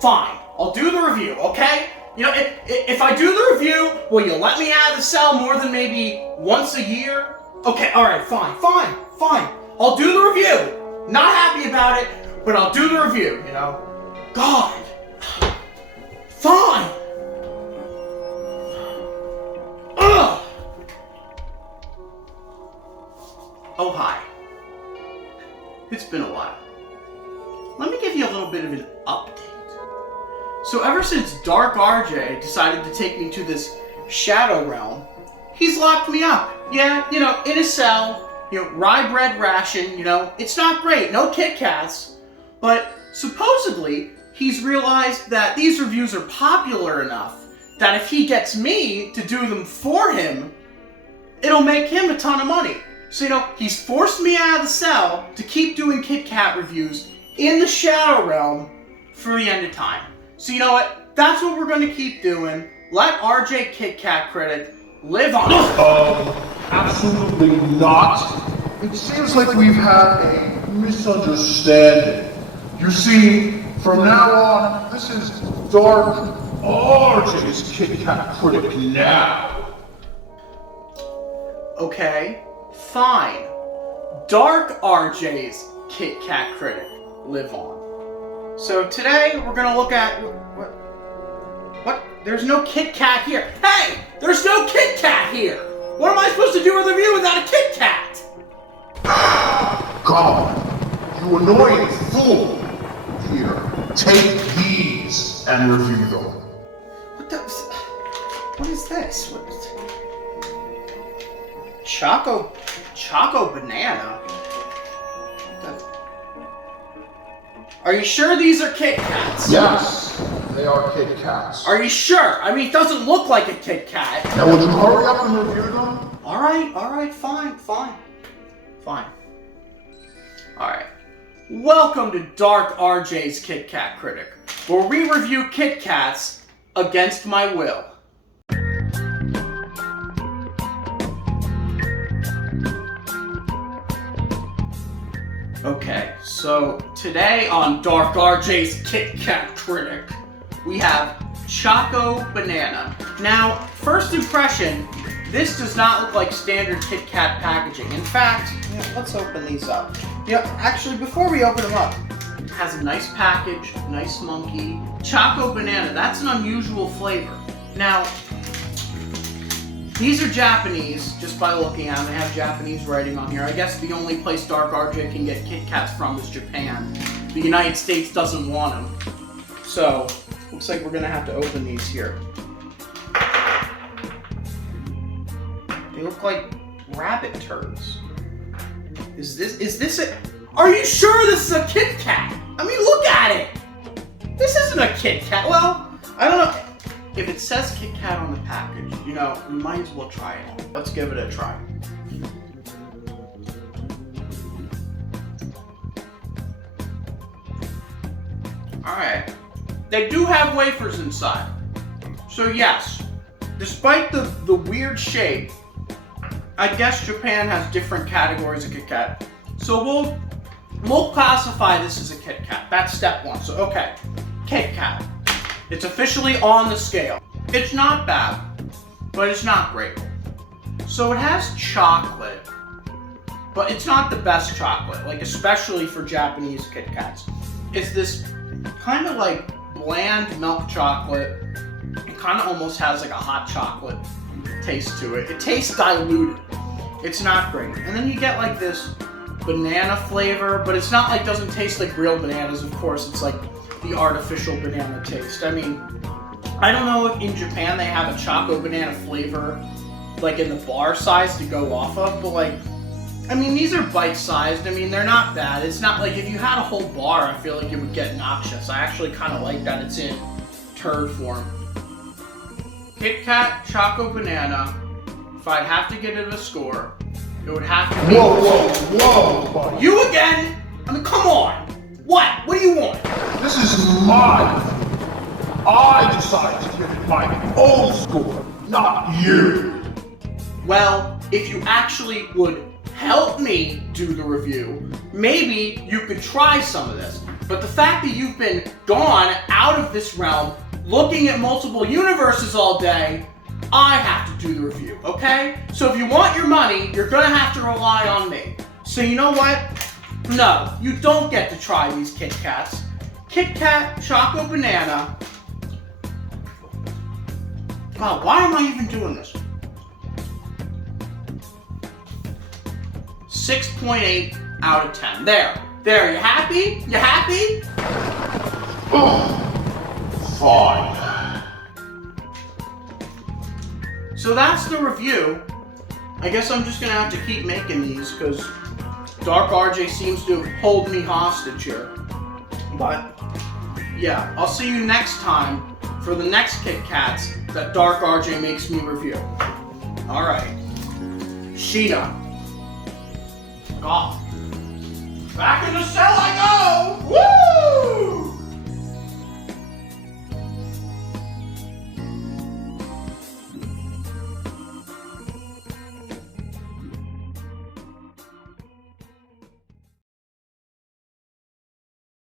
fine. I'll do the review, okay? You know, if I do the review, will you let me out of the cell more than maybe once a year? Okay, alright, fine. I'll do the review. Not happy about it, but I'll do the review, you know? God. Fine. Ugh. Oh, hi. It's been a while. Let me give you a little bit of an update. So ever since Dark R.J. decided to take me to this shadow realm, he's locked me up. Yeah, you know, in a cell, you know, rye bread ration, you know, it's not great, no KitKats, but supposedly he's realized that these reviews are popular enough that if he gets me to do them for him, it'll make him a ton of money. So, you know, he's forced me out of the cell to keep doing KitKat reviews in the shadow realm for the end of time. So you know what? That's what we're going to keep doing. Let R.J. KitKat Critic live on. Absolutely not. It seems like we've had a misunderstanding. You see, from now on, this is Dark R.J.'s KitKat Critic now. Okay, fine. Dark R.J.'s KitKat Critic live on. So today we're gonna look at what? There's no KitKat here. Hey, there's no KitKat here. What am I supposed to do with a review without a KitKat? God, you annoying fool! Here, take these and review them. What is this? Choco Banana? Are you sure these are KitKats? Yes, they are KitKats. Are you sure? I mean, it doesn't look like a KitKat. Now would you hurry up and review them? Alright, fine. Alright. Welcome to Dark R.J.'s KitKat Critic, where we review KitKats against my will. Okay, so today on Dark R.J.'s KitKat Critic, we have Choco Banana. Now, first impression, this does not look like standard KitKat packaging. In fact, let's open these up. Actually, before we open them up, it has a nice package, nice monkey. Choco Banana, that's an unusual flavor. Now, these are Japanese, just by looking at them. They have Japanese writing on here. I guess the only place Dark R.J. can get KitKats from is Japan. The United States doesn't want them. So, looks like we're gonna have to open these here. They look like rabbit turds. Is this a... Are you sure this is a KitKat? I mean, look at it! This isn't a KitKat. Well, I don't know. If it says KitKat on the package, you know, we might as well try it. Let's give it a try. Alright. They do have wafers inside. So yes, despite the weird shape, I guess Japan has different categories of KitKat. So we'll classify this as a KitKat. That's step one. So okay, KitKat. It's officially on the scale. It's not bad, but it's not great. So it has chocolate, but it's not the best chocolate, like especially for Japanese KitKats. It's this kind of like bland milk chocolate. It kind of almost has like a hot chocolate taste to it. It tastes diluted. It's not great. And then you get like this banana flavor, but it's not like, doesn't taste like real bananas, of course. It's like the artificial banana taste. I mean, I don't know if in Japan they have a Choco Banana flavor like in the bar size to go off of, but like, I mean, these are bite-sized. I mean, they're not bad. It's not like if you had a whole bar, I feel like it would get noxious. I actually kind of like that it's in turd form. KitKat Choco Banana, if I'd have to give it a score, it would have to be... Whoa! You again? I mean, come on! What? What do you want? This is mine! I decided to give it my own score, not you! Well, if you actually would help me do the review, maybe you could try some of this. But the fact that you've been gone out of this realm, looking at multiple universes all day, I have to do the review, okay? So if you want your money, you're gonna have to rely on me. So you know what? No, you don't get to try these Kit Kats. KitKat Choco Banana. God, why am I even doing this? 6.8 out of 10. There, you happy? You happy? Fine. So that's the review. I guess I'm just gonna have to keep making these because Dark R.J. seems to hold me hostage here. But yeah, I'll see you next time for the next Kit Kats that Dark R.J. makes me review. Alright. Sheena. God. Back in the cellar!